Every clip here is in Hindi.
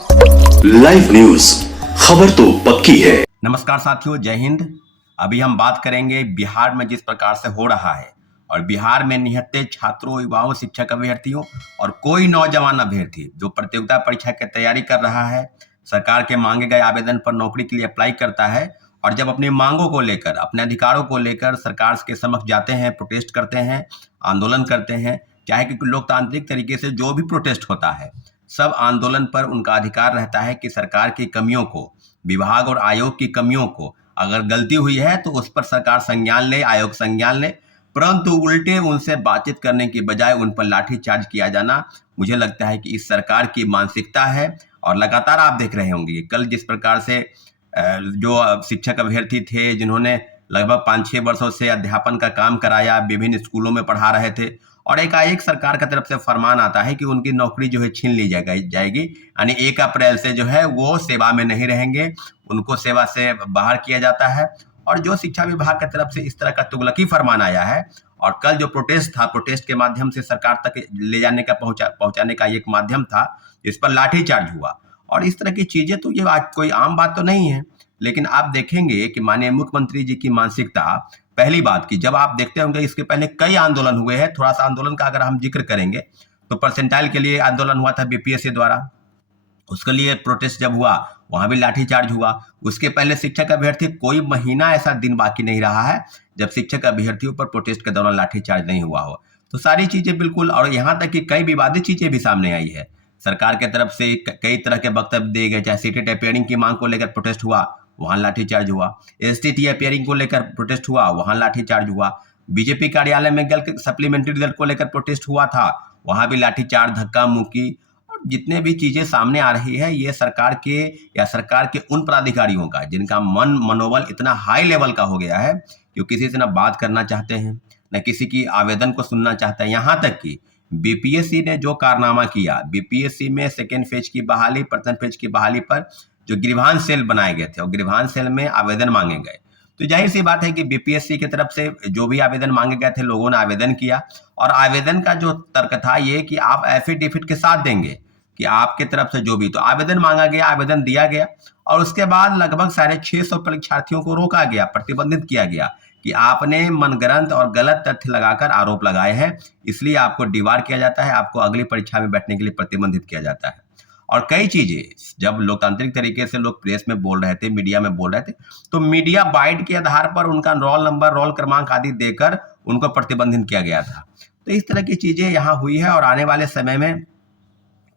लाइव न्यूज, खबर तो पक्की है। नमस्कार साथियों, जय हिंद। अभी हम बात करेंगे बिहार में जिस प्रकार से हो रहा है और बिहार में निहत्थे छात्रों, युवाओं, शिक्षक अभ्यर्थियों और कोई नौजवान अभ्यर्थी जो प्रतियोगिता परीक्षा की तैयारी कर रहा है, सरकार के मांगे गए आवेदन पर नौकरी के लिए अप्लाई करता है और जब अपनी मांगों को लेकर, अपने अधिकारों को लेकर सरकार के समक्ष जाते हैं, प्रोटेस्ट करते हैं, आंदोलन करते हैं, चाहे कि लोकतांत्रिक तरीके से जो भी प्रोटेस्ट होता है, सब आंदोलन पर उनका अधिकार रहता है कि सरकार की कमियों को, विभाग और आयोग की कमियों को, अगर गलती हुई है तो उस पर सरकार संज्ञान ले, आयोग संज्ञान ले, परंतु उल्टे उनसे बातचीत करने की बजाय उन पर लाठीचार्ज किया जाना, मुझे लगता है कि इस सरकार की मानसिकता है। और लगातार आप देख रहे होंगे कल जिस प्रकार से जो शिक्षक अभ्यर्थी थे, जिन्होंने लगभग 5-6 वर्षों से अध्यापन का काम कराया, विभिन्न स्कूलों में पढ़ा रहे थे, और एकाएक सरकार की तरफ से फरमान आता है कि उनकी नौकरी जो है छीन ली जाएगी, यानी 1 अप्रैल से जो है वो सेवा में नहीं रहेंगे, उनको सेवा से बाहर किया जाता है। और जो शिक्षा विभाग की तरफ से इस तरह का तुगलकी फरमान आया है, और कल जो प्रोटेस्ट था, प्रोटेस्ट के माध्यम से सरकार तक ले जाने का पहुंचाने का एक माध्यम था, इस पर लाठीचार्ज हुआ। और इस तरह की चीजें तो ये आज कोई आम बात तो नहीं है, लेकिन आप देखेंगे कि माननीय मुख्यमंत्री जी की मानसिकता, पहली बात की जब आप देखते होंगे इसके पहले कई आंदोलन हुए हैं, थोड़ा सा आंदोलन का अगर हम जिक्र करेंगे तो परसेंटाइल के लिए आंदोलन हुआ था बीपीएससी द्वारा, उसके लिए प्रोटेस्ट जब हुआ वहां भी लाठीचार्ज हुआ। उसके पहले शिक्षक अभ्यर्थी, कोई महीना ऐसा दिन बाकी नहीं रहा है जब शिक्षक अभ्यर्थियों पर प्रोटेस्ट के दौरान लाठीचार्ज नहीं हुआ हो। तो सारी चीजें बिल्कुल, और यहाँ तक कि कई विवादित चीजें भी सामने आई है। सरकार की तरफ से कई तरह के वक्तव्य दिए गए, चाहे सीटेट अपियरिंग की मांग को लेकर प्रोटेस्ट हुआ, वहां लाठीचार्ज हुआ, एसटीटी अपियरिंग को लेकर प्रोटेस्ट हुआ, वहां लाठीचार्ज हुआ, बीजेपी कार्यालय में सप्लीमेंट्री रिजल्ट को लेकर प्रोटेस्ट हुआ था, वहां भी लाठीचार्ज, धक्का मुक्की। और जितने भी चीजें सामने आ रही है, ये सरकार के या सरकार के उन पदाधिकारियों का जिनका मनोबल इतना हाई लेवल का हो गया है कि वो किसी से ना बात करना चाहते हैं, न किसी की आवेदन को सुनना चाहते हैं। यहाँ तक कि बीपीएससी ने जो कारनामा किया, बीपीएससी में सेकेंड फेज की बहाली, प्रथम फेज की बहाली पर जो गिरभान सेल बनाए गए थे और गिरभान सेल में आवेदन मांगे गए, तो जाहिर सी बात है कि बीपीएससी की तरफ से जो भी आवेदन मांगे गए थे, लोगों ने आवेदन किया। और आवेदन का जो तर्क था ये कि आप एफिडेविट के साथ देंगे कि आपके तरफ से जो भी, तो आवेदन मांगा गया, आवेदन दिया गया, और उसके बाद लगभग 650 परीक्षार्थियों को रोका गया, प्रतिबंधित किया गया कि आपने मनगढ़ंत और गलत तथ्य लगाकर आरोप लगाए हैं, इसलिए आपको डिबार किया जाता है, आपको अगली परीक्षा में बैठने के लिए प्रतिबंधित किया जाता है। और कई चीजें जब लोकतांत्रिक तरीके से लोग प्रेस में बोल रहे थे, मीडिया में बोल रहे थे, तो मीडिया बाइट के आधार पर उनका रोल नंबर, रोल क्रमांक आदि देकर उनको प्रतिबंधित किया गया था। तो इस तरह की चीजें यहाँ हुई है, और आने वाले समय में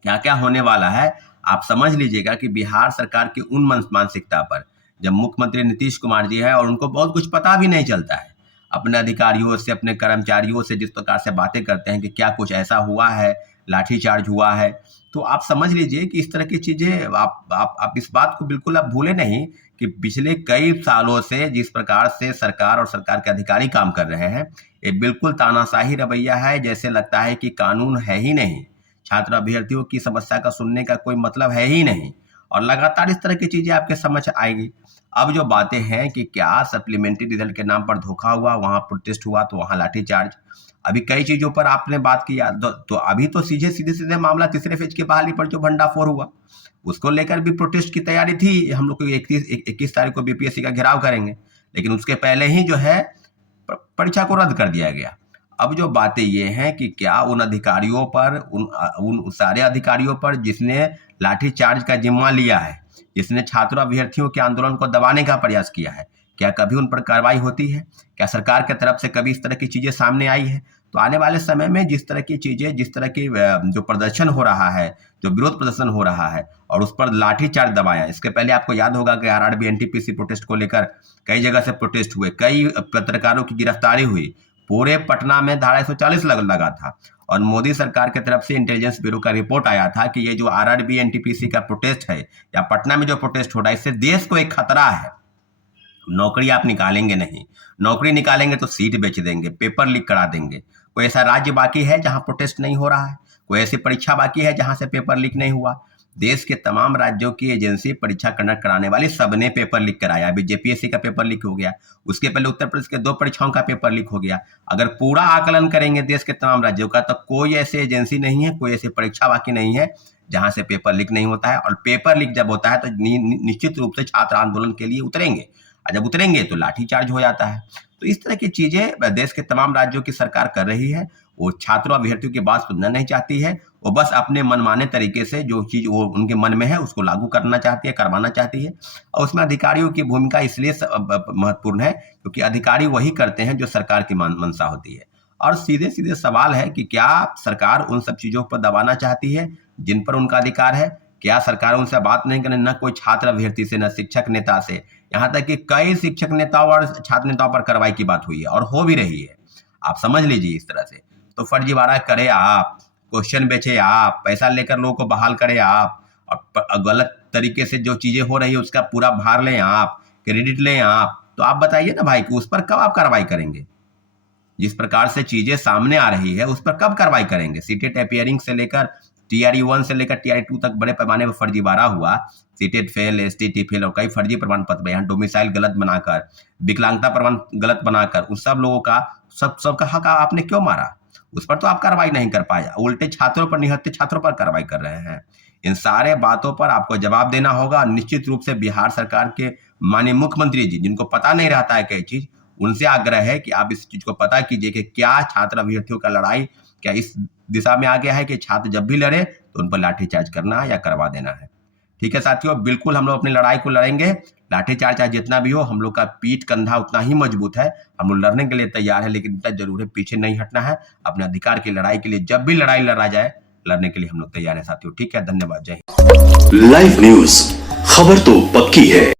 क्या क्या होने वाला है आप समझ लीजिएगा कि बिहार सरकार की उन मानसिकता पर, जब मुख्यमंत्री नीतीश कुमार जी है और उनको बहुत कुछ पता भी नहीं चलता है, अपने अधिकारियों से, अपने कर्मचारियों से जिस प्रकार से बातें करते हैं कि क्या कुछ ऐसा हुआ है, लाठीचार्ज हुआ है, तो आप समझ लीजिए कि इस तरह की चीजें आप इस बात को बिल्कुल आप भूले नहीं कि पिछले कई सालों से जिस प्रकार से सरकार और सरकार के अधिकारी काम कर रहे हैं, ये बिल्कुल तानाशाही रवैया है, जैसे लगता है कि कानून है ही नहीं, छात्र अभ्यर्थियों की समस्या का सुनने का कोई मतलब है ही नहीं, और लगातार इस तरह की चीजें आपके समझ आएगी। अब जो बातें हैं कि क्या सप्लीमेंट्री रिजल्ट के नाम पर धोखा हुआ, वहां प्रोटेस्ट हुआ तो वहां लाठीचार्ज, अभी कई चीजों पर आपने बात किया, तो अभी तो सीधे मामला तीसरे फेज की बहाली पर जो भंडाफोड़ हुआ, उसको लेकर भी प्रोटेस्ट की तैयारी थी। हम लोग को 21 तारीख को बीपीएससी का घेराव करेंगे, लेकिन उसके पहले ही जो है परीक्षा को रद्द कर दिया गया। अब जो बातें ये हैं कि क्या उन अधिकारियों पर, उन सारे अधिकारियों पर जिसने लाठीचार्ज का जिम्मा लिया है, जिसने छात्र अभ्यर्थियों के आंदोलन को दबाने का प्रयास किया है, क्या कभी उन पर कार्रवाई होती है? क्या सरकार की तरफ से कभी इस तरह की चीजें सामने आई है? तो आने वाले समय में जिस तरह की चीजें, जिस तरह की जो प्रदर्शन हो रहा है, जो विरोध प्रदर्शन हो रहा है, और उस पर लाठीचार्ज दबाया, इसके पहले आपको याद होगा कि आरआरबी एनटीपीसी प्रोटेस्ट को लेकर कई जगह से प्रोटेस्ट हुए, कई पत्रकारों की गिरफ्तारी हुई, पूरे पटना में धारा 140 लगा था, और मोदी सरकार की तरफ से इंटेलिजेंस ब्यूरो का रिपोर्ट आया था कि ये जो आरआरबी एनटीपीसी का प्रोटेस्ट है या पटना में जो प्रोटेस्ट हो रहा है, इससे देश को एक खतरा है। नौकरी आप निकालेंगे नहीं, नौकरी निकालेंगे तो सीट बेच देंगे, पेपर लीक करा देंगे। कोई ऐसा राज्य बाकी है जहां प्रोटेस्ट नहीं हो रहा है? कोई ऐसी परीक्षा बाकी है जहां से पेपर लीक नहीं हुआ? देश के तमाम राज्यों की एजेंसी परीक्षा कंडक्ट कराने वाली सबने पेपर लीक कराया। अभी जेपीएससी का पेपर लीक हो गया, उसके पहले उत्तर प्रदेश के 2 परीक्षाओं का पेपर लीक हो गया। अगर पूरा आकलन करेंगे देश के तमाम राज्यों का, तो कोई ऐसी एजेंसी नहीं है, कोई ऐसी परीक्षा बाकी नहीं है जहां से पेपर लीक नहीं होता है। और पेपर लीक जब होता है तो निश्चित रूप से छात्र आंदोलन के लिए उतरेंगे, और जब उतरेंगे तो लाठीचार्ज हो जाता है। तो इस तरह की चीजें देश के तमाम राज्यों की सरकार कर रही है। वो छात्रों अभ्यर्थियों की बात सुनना नहीं चाहती है, वो बस अपने मनमाने तरीके से जो चीज वो उनके मन में है उसको लागू करना चाहती है, करवाना चाहती है। और उसमें अधिकारियों की भूमिका इसलिए महत्वपूर्ण है क्योंकि अधिकारी वही करते हैं जो सरकार की मंशा होती है। और सीधे सीधे सवाल है कि क्या सरकार उन सब चीजों पर दबाना चाहती है जिन पर उनका अधिकार है? क्या सरकार उनसे बात नहीं करे, न कोई छात्र अभ्यर्थी से, न शिक्षक नेता से, यहाँ तक कि कई शिक्षक नेताओं और छात्र नेताओं पर कार्रवाई की बात हुई है और हो भी रही है। आप समझ लीजिए इस तरह से। तो फर्जीवाड़ा करे आप, क्वेश्चन बेचे आप, पैसा लेकर लोगों को बहाल करे आप, और गलत तरीके से जो चीजें हो रही है उसका पूरा भार लें आप, क्रेडिट लें आप। तो आप बताइए ना भाई कि उस पर कब आप कार्रवाई करेंगे? जिस प्रकार से चीजें सामने आ रही है उस पर कब कार्रवाई करेंगे? सीटेट अपियरिंग से लेकर TRE 1 से लेकर TRE 2 तक बड़े पैमाने पर फर्जीवाड़ा हुआ। सीटेट फेल, STT फेल और कई फर्जी प्रमाण पत्र, यहाँ डोमिसाइल गलत बनाकर, विकलांगता प्रमाण गलत बनाकर उन सब लोगों का सबका हक आपने क्यों मारा? उस पर तो आप कार्रवाई नहीं कर पाए, उल्टे छात्रों पर, निहत्थे छात्रों पर कार्रवाई कर रहे हैं। इन सारे बातों पर आपको जवाब देना होगा। निश्चित रूप से बिहार सरकार के माननीय मुख्यमंत्री जी, जिनको पता नहीं रहता है कई चीज, उनसे आग्रह है कि आप इस चीज को पता कीजिए कि क्या छात्र अभ्यर्थियों का लड़ाई क्या इस दिशा में आ गया है कि छात्र जब भी लड़े तो उन पर लाठीचार्ज करना है या करवा देना है। ठीक है साथियों, बिल्कुल हम लोग अपनी लड़ाई को लड़ेंगे। लाठीचार्ज चाहे जितना भी हो, हम लोग का पीठ कंधा उतना ही मजबूत है। हम लोग लड़ने के लिए तैयार है, लेकिन इतना जरूर है पीछे नहीं हटना है। अपने अधिकार की लड़ाई के लिए जब भी लड़ाई लड़ा जाए, लड़ने के लिए हम लोग तैयार है साथियों। ठीक है, धन्यवाद, जय हिंद। लाइव न्यूज, खबर तो पक्की है।